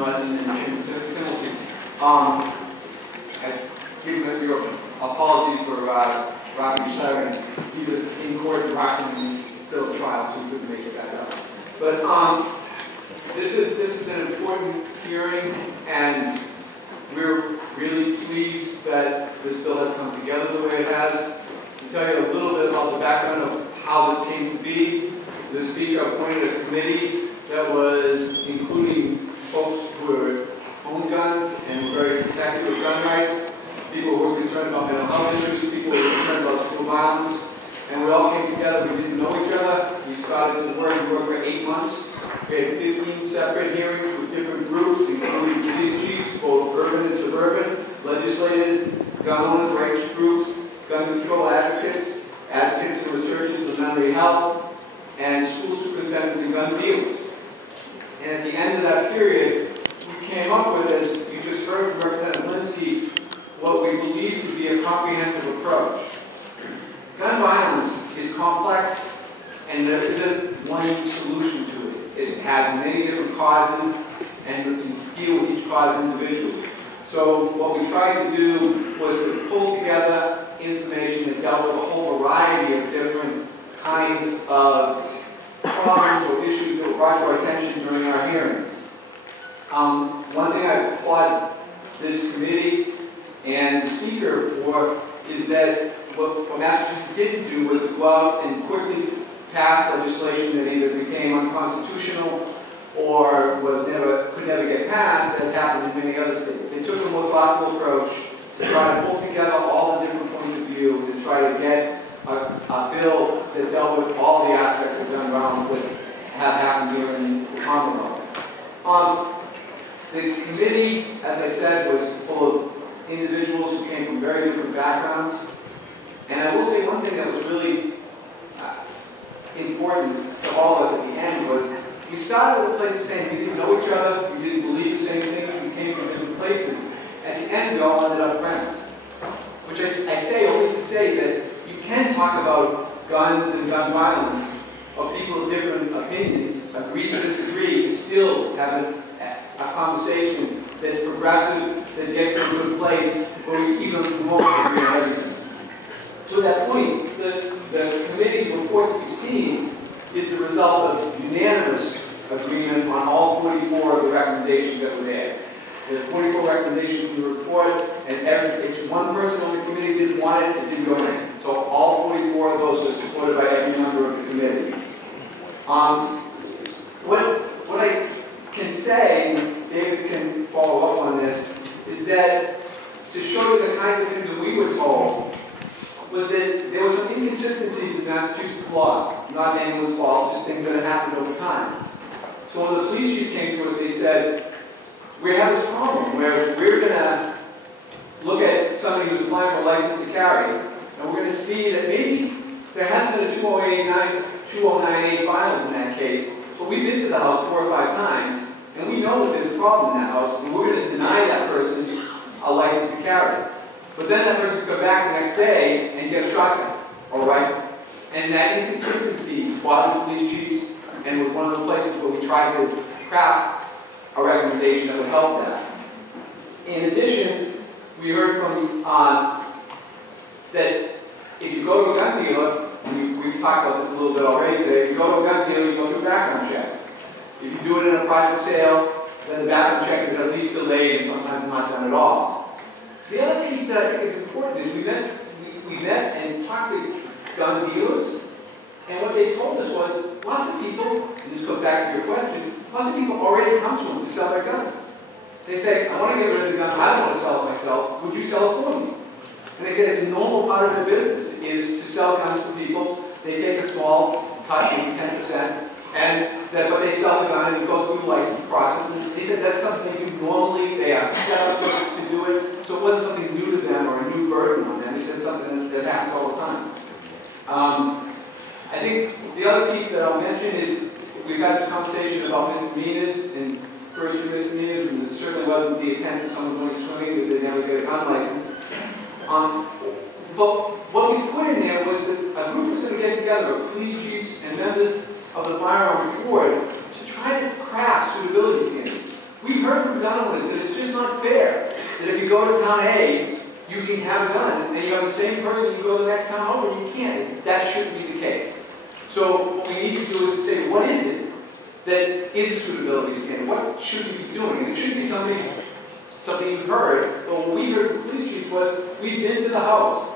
Norton and Timothy. Given your apology for Robbie Siren, he's in court in Rockland and he's still at trial, so he couldn't make it back up. But this is an important hearing, and we're really pleased that this bill has come together the way it has. To tell you a little bit about the background of how this came to be, the Speaker appointed a committee that was including folks who own guns and were very protective of gun rights, people who were concerned about mental health issues, people who were concerned about school violence, and we all came together. We didn't know each other. We started to work for 8 months. We had 15 separate hearings with different groups, including police chiefs, both urban and suburban, legislators, gun owners' rights groups, gun control advocates, advocates and researchers for memory health, and school superintendents and gun dealers. And at the end of that period, we came up with, as you just heard from Representative Linsky, what we believe to be a comprehensive approach. Gun violence is complex, and there isn't one solution to it. It has many different causes, and you deal with each cause individually. So what we tried to do was to pull together information that dealt with a whole variety of different kinds of problems or issues that were brought to our attention during our hearings. One thing I applaud this committee and the Speaker for is that what Massachusetts didn't do was to go out and quickly pass legislation that either became unconstitutional or could never get passed, as happened in many other states. They took a more thoughtful approach to try to pull together all the different points of view and try to get a bill that dealt with all the aspects of gun violence that have happened here in the Commonwealth. The committee, as I said, was full of individuals who came from very different backgrounds. And I will say one thing that was really important to all of us at the end was we started with a place of saying we didn't know each other, we didn't believe the same things, we came from different places. At the end, we all ended up friends. Which I say only to say that you can talk about guns and gun violence, or people of different opinions, agree to disagree, and still have a conversation that's progressive, that gets to a good place, where we even won't agree on everything. To that point, the committee report that you've seen is the result of unanimous agreement on all 44 of the recommendations that were there. There's 44 recommendations in the report, and it's one person on the committee didn't want it, it didn't go in. So all 44 of those are supported by every member of the committee. What I can say, and David can follow up on this, is that to show you the kinds of things that we were told, was that there were some inconsistencies in Massachusetts law, not anyone's fault, just things that had happened over time. So when the police chiefs came to us, they said, we have this problem where we're going to look at somebody who's applying for a license to carry, and we're going to see that maybe there hasn't been a 2098 filed in that case, but we've been to the house 4 or 5 times, and we know that there's a problem in that house, and we're going to deny that person a license to carry. But then that person could go back the next day and get a shotgun, all right? And that inconsistency bothered the police chiefs, and was one of the places where we tried to craft a recommendation that would help that. In addition, we heard from that if you go to a gun dealer, and we've talked about this a little bit already today, if you go to a gun dealer, you go through a background check. If you do it in a private sale, then the background check is at least delayed and sometimes not done at all. The other piece that I think is important is we met and talked to gun dealers, and what they told us was lots of people, and this goes back to your question, lots of people already come to them to sell their guns. They say, I want to get rid of the gun, I don't want to sell it myself, would you sell it for me? And they say it's a normal part of their business is to sell guns to people. They take a small cut, maybe 10%, but they sell the gun and it goes through the license process. And they said that's something they do normally, they are set up to do it, so it wasn't something new to them or a new burden on them. They said something that happens all the time. I think the other piece that I'll mention is we've had this conversation about misdemeanors and first-year misdemeanors, and it certainly wasn't the intent of someone going swimming that they never get a gun license. But what we put in there was that a group was going to get together, of police chiefs and members of the firearms board, to try to craft suitability standards. We heard from go to town A, you can have a gun, and you have the same person, you go to the next town over, you can't. That shouldn't be the case. So what we need to do is to say, what is it that is a suitability standard? What should we be doing? And it should be something you heard, but what we heard from the police chief was, we've been to the house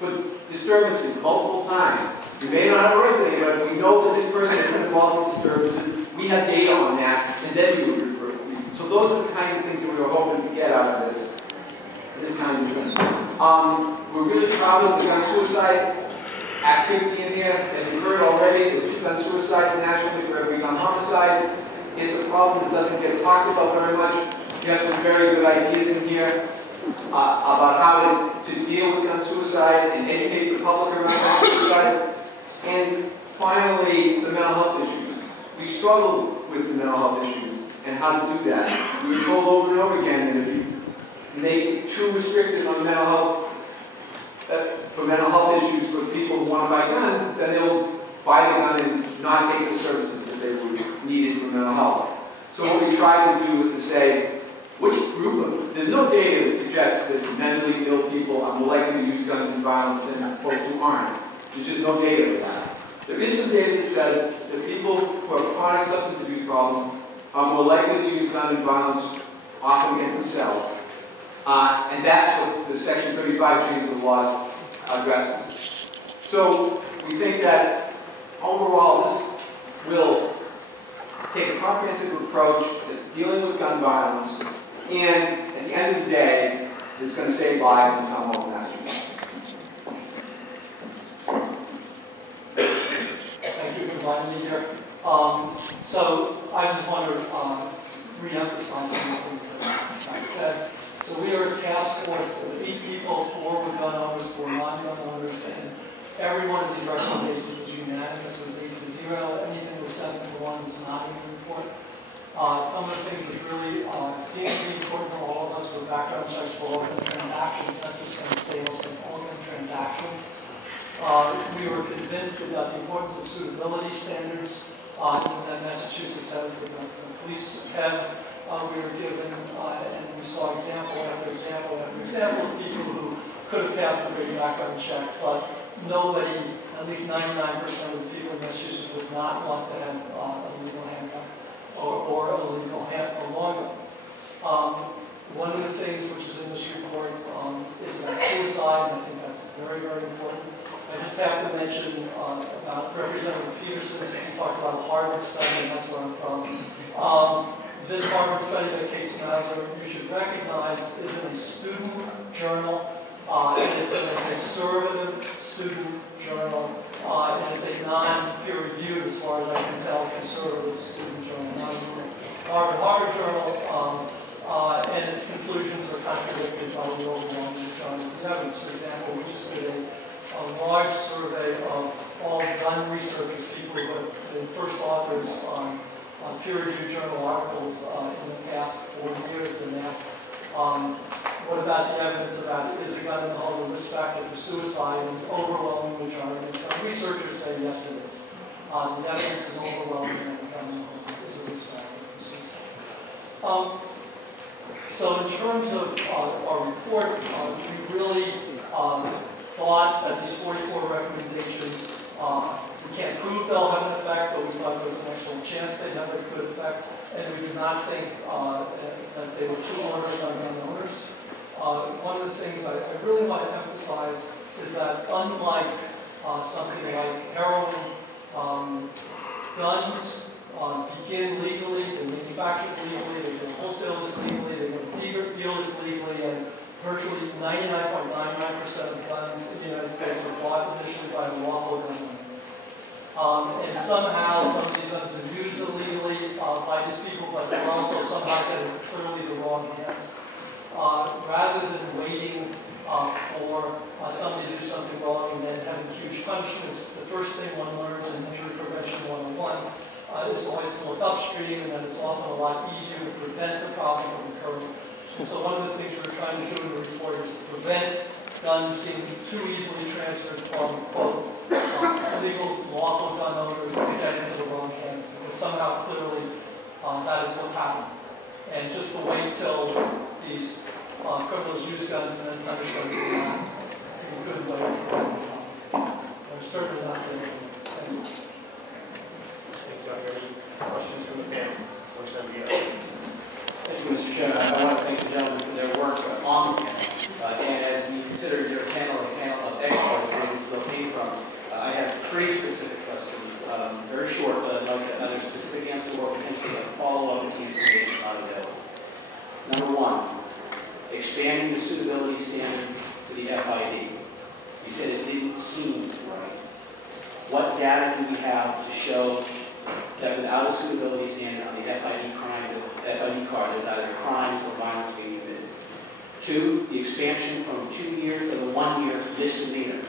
for disturbances multiple times. We may not have arrested anybody, but we know that this person has been involved in disturbances. We have data on that, and then we would refer to people. So those are the kind of things that we were hoping to get out of this kind of thing. We're really proud of the gun suicide activity in here. As you heard already, there's 2 gun suicides nationally for every gun homicide. It's a problem that doesn't get talked about very much. We have some very good ideas in here about how to deal with gun suicide and educate the public around gun suicide. And finally, the mental health issues. We struggled with the mental health issues and how to do that. We were told over and over again that if you make it too restrictive on mental health, for mental health issues for people who want to buy guns, then they'll buy the gun and not take the services that they would need for mental health. So what we tried to do was to say, which group of, there's no data that suggests that mentally ill people are more likely to use guns and violence than folks who aren't. There's just no data for that. There is some data that says that people who have chronic substance abuse problems are more likely to use gun and violence often against themselves. And that's what the Section 35 change of the laws addresses. So we think that overall this will take a comprehensive approach to dealing with gun violence, and at the end of the day, it's going to save lives in Commonwealth of Massachusetts. Thank you for inviting me here. So I just want to re-emphasize some of the things that I said. So we are a task force of 8 people, 4 were gun owners, 4 non-gun owners, and every one of these recommendations was unanimous. It was 8-0. Anything that was 7-1 was not in the report. Some of the things which really seem to be important for all of us were background checks for all gun transactions, not just gun sales, but all gun transactions. We were convinced about the importance of suitability standards that Massachusetts has with the police have. We were given, and we saw example after example after example of people who could have passed a great background check, but nobody, at least 99% of the people in Massachusetts would not want to have a legal handgun or a legal long gun. One of the things which is in this report is about suicide, and I think that's very, very important. I just have to mention about Representative Peterson, since he talked about a Harvard study, and that's where I'm from. This Harvard study that Casey Mauser, you should recognize, is in a student journal. It's in a conservative student journal. And it's a non-peer reviewed, as far as I can tell, conservative student journal, not a Harvard journal. And its conclusions are contradicted by the overwhelming majority of the evidence. For example, we just did a large survey of all gun researchers, people who have been first authors on peer-reviewed journal articles in the past 4 years, and asked, what about the evidence about is a gun in the home a risk factor for suicide? And the overwhelming majority of researchers say yes, it is. The evidence is overwhelming that a gun in the home is a risk factor for suicide. So in terms of our report, we really thought that these 44 recommendations, we can't prove they'll have an effect, but we thought there was an actual chance they'd have a good effect, and we did not think that they were too onerous on gun owners. One of the things I really want to emphasize is that unlike something like heroin, guns begin legally, they're manufactured legally, they go wholesalers legally, they go dealers legally, and virtually 99.99% of guns in the United States were bought initially by a lawful gun owner. And somehow some of these guns are used illegally by these people, but they're also somehow getting clearly the wrong hands. Rather than waiting for somebody to do something wrong and then having huge punishments, the first thing one learns in Injury Prevention 101 is always to look upstream, and that it's often a lot easier to prevent the problem from occurring. And so one of the things we're trying to do in the report is to prevent guns being too easily transferred from, quote, illegal, lawful gun owners and getting into the wrong hands, because somehow clearly that is what's happening. And just to wait till these criminals use guns and then punish them in a good way. They're certainly not going to. Questions from the panel? Or somebody else? Thank you, Mr. Chairman. I want to thank the gentlemen for their work on the panel. And as we consider your panel a panel of experts where this bill came from, I have 3 specific questions, very short, but I'd like another specific answer or potentially a follow-up with the information not available. Number 1, expanding the suitability standard for the FID. You said it didn't seem right. What data do we have to show that without a suitability standard on the FID card, there's either crimes or violence being committed? 2, the expansion from 2 years to the 1-year misdemeanor.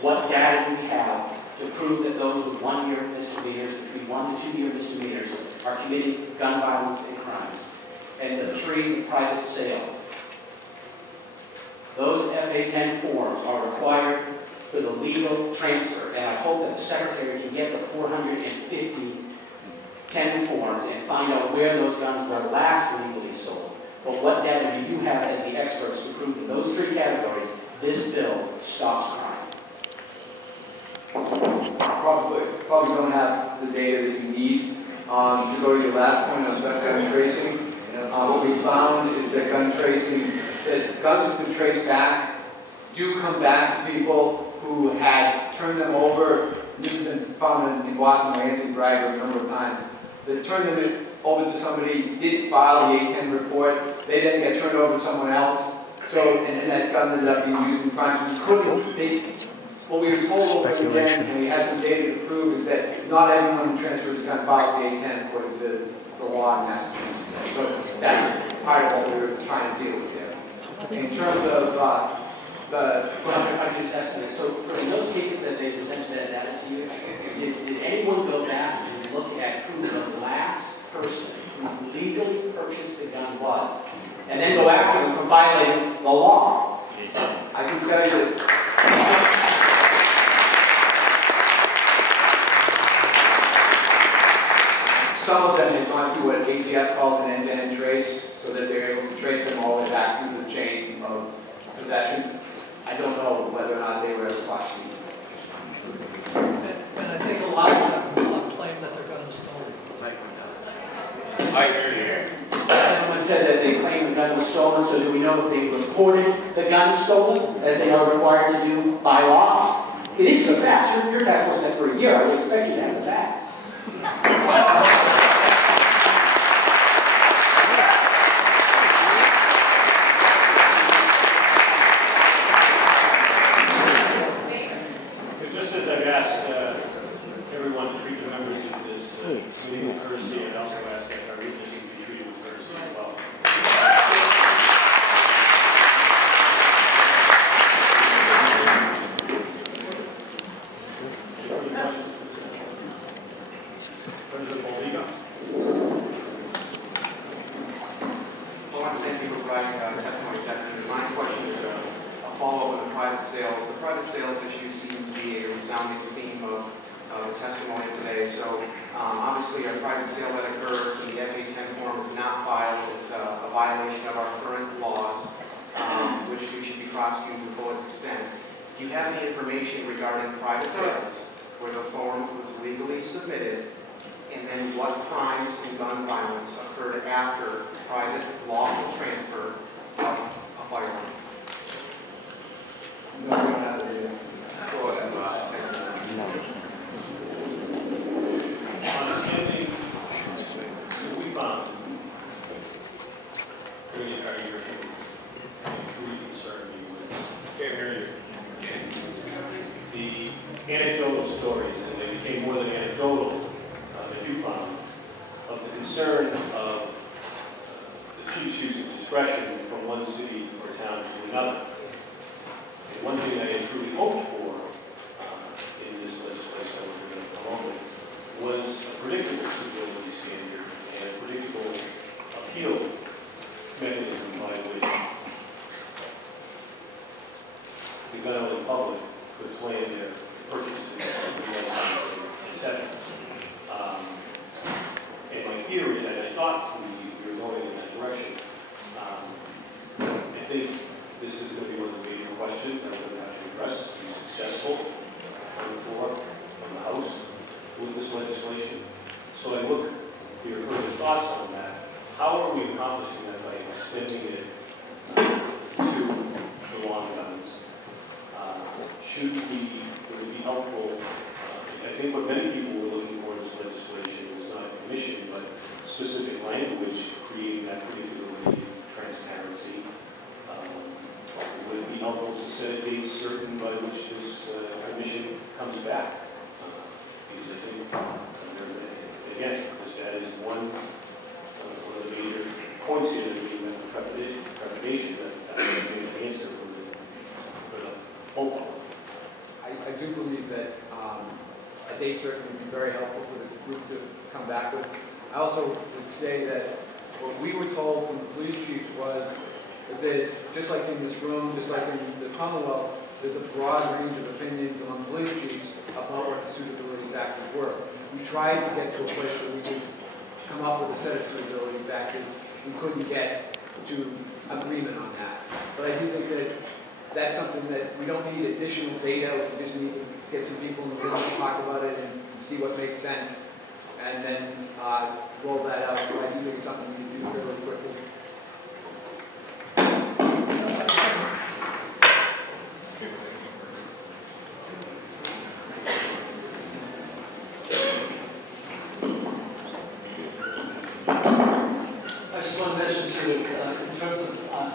What data do we have to prove that those with 1-year misdemeanors, between 1 to 2-year misdemeanors, are committing gun violence and crimes? And the 3, the private sales. Those FA-10 forms are required for the legal transfer, and I hope that the Secretary can get the 450 10 forms and find out where those guns were last legally sold. But what data do you have as the experts to prove in those 3 categories this bill stops crime? Probably don't have the data that you need. To go to your last point on gun tracing, what we found is that that guns have been traced back, do come back to people who had turned them over. This has been found in Boston by Anthony Bragger a number of times. They turned them over to somebody, didn't file the A10 report, they then get turned over to someone else. So, and then that gun ended up being used in crimes. We couldn't, what we were told over again, and we had some data to prove, is that not everyone who transfers a gun files the A10 according to the law in Massachusetts. So that's part of what we were trying to deal with here. In terms of I just estimate. So for in those cases that they presented that data to you, did anyone go back and look at who the last person who legally purchased the gun was, and then go after them for violating the law? I can tell you that some of them had gone through what ATF calls an end-to-end trace, so that they're able to trace them all the way back through the chain of possession. I don't know whether or not they were ever prosecuted. And I think a lot of them claim that their gun was stolen. I hear you. Someone said that they claimed the gun was stolen, so do we know if they reported the gun stolen, as they are required to do by law? These are the facts. Your task force met for a year. I would expect you to have the facts. Just as I've asked everyone to treat the members of this meeting with courtesy, and also ask that our witnesses be treated with courtesy as well. Obviously, a private sale that occurs when the FA-10 form is not filed is a violation of our current laws, which we should be prosecuting to the fullest extent. Do you have any information regarding private sales where the form was legally submitted, and then what crimes and gun violence occurred after private lawful transfer of a firearm? No, we don't have the data. Understanding that we found during the entire year, truly concerned me was hearing the anecdotal stories, and they became more than anecdotal, that you found, of the concern of the chief's use of discretion from one city or town to another. And one thing I had truly hoped for in this legislation over the moment was a predictable suitability standard and a predictable appeal mechanism by which the gun-owning public could plan their purchases, etc. And my fear is that I thought we were going in that direction. I think how are we accomplishing that by extending it to the lawn guns? Would it be helpful? I think what many people were looking for in this legislation was not a commission, but specific language creating that predictability, transparency. Would it be helpful to set a date certain by which this commission comes back? Because I think, again, that is one of the major points here that we have trepidation that would be an answer for the whole public. I do believe that a date certain would be very helpful for the group to come back with. I also would say that what we were told from the police chiefs was that there's, just like in this room, just like in the Commonwealth, there's a broad range of opinions among police chiefs about what the suitability factors were. We tried to get to a place where we could come up with a set of suitability factors. We couldn't get to agreement on that. But I do think that that's something that we don't need additional data. We just need to get some people in the room to talk about it and see what makes sense, and then roll that out. So I do think it's something we can do fairly quickly. I just want to mention too that in terms of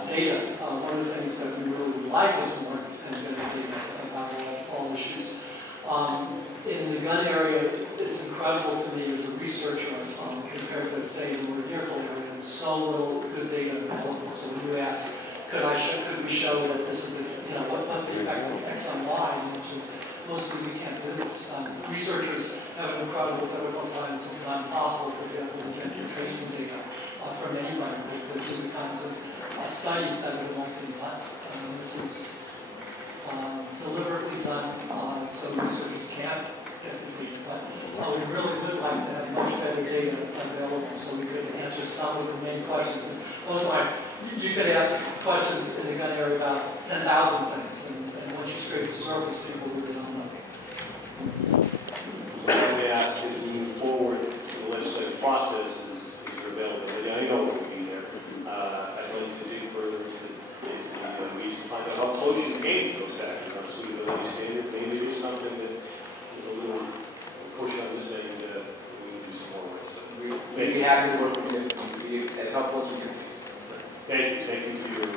data, one of the things that we really would like is more independent data about all issues. In the gun area, it's incredible to me as a researcher compared to, say, the motor vehicle area. There's so little good data available. So when you ask, could we show that this is, what's the effect of X on Y? The answer is mostly we can't do this. Researchers have an incredible difficult time. It's not impossible, for example, to get your tracing data from anybody. They do the kinds of studies that would like to be done. This is deliberately done so researchers can't get the data. But we really would like to have much better data available so we could answer some of the main questions. And also, you could ask questions in the gun area about 10,000 things, and once you scrape the surface, people really don't know. What we ask is we move forward to the legislative process is your availability. I know it will be there. I'd like to dig further into the weeds to find out how close you came to those factors on a suitability standard. Maybe it is something that a little push on this end we can do some more with. So, We'd be happy to work with you and be as helpful as we can. thank you for your